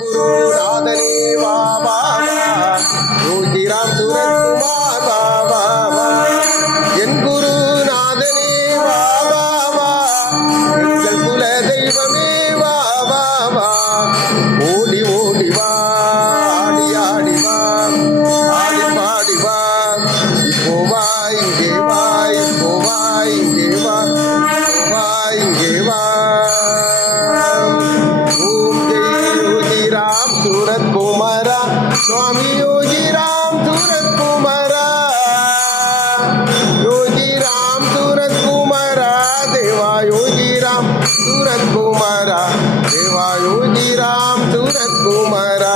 गुरुनाथने वा वा योगीराम सूरत कुमार वा वा वा என் குருநாதனே வா வா வா எங்கள் குல தெய்வமே வா வா வா ஓடி ஓடி வா ஆடி ஆடி வா ஆடி பாடி வா இப்போ வா இங்கே வா இப்போ வா இங்கே வா வா இங்கே வா ஓம் ஜெய் யோகி ராம் सूरत कुमारा स्वामी योगी राम सूरत कुमारा योगी राम सूरत कुमारा देवा योगी राम सूरत कुमारा देवा योगी राम सूरत कुमारा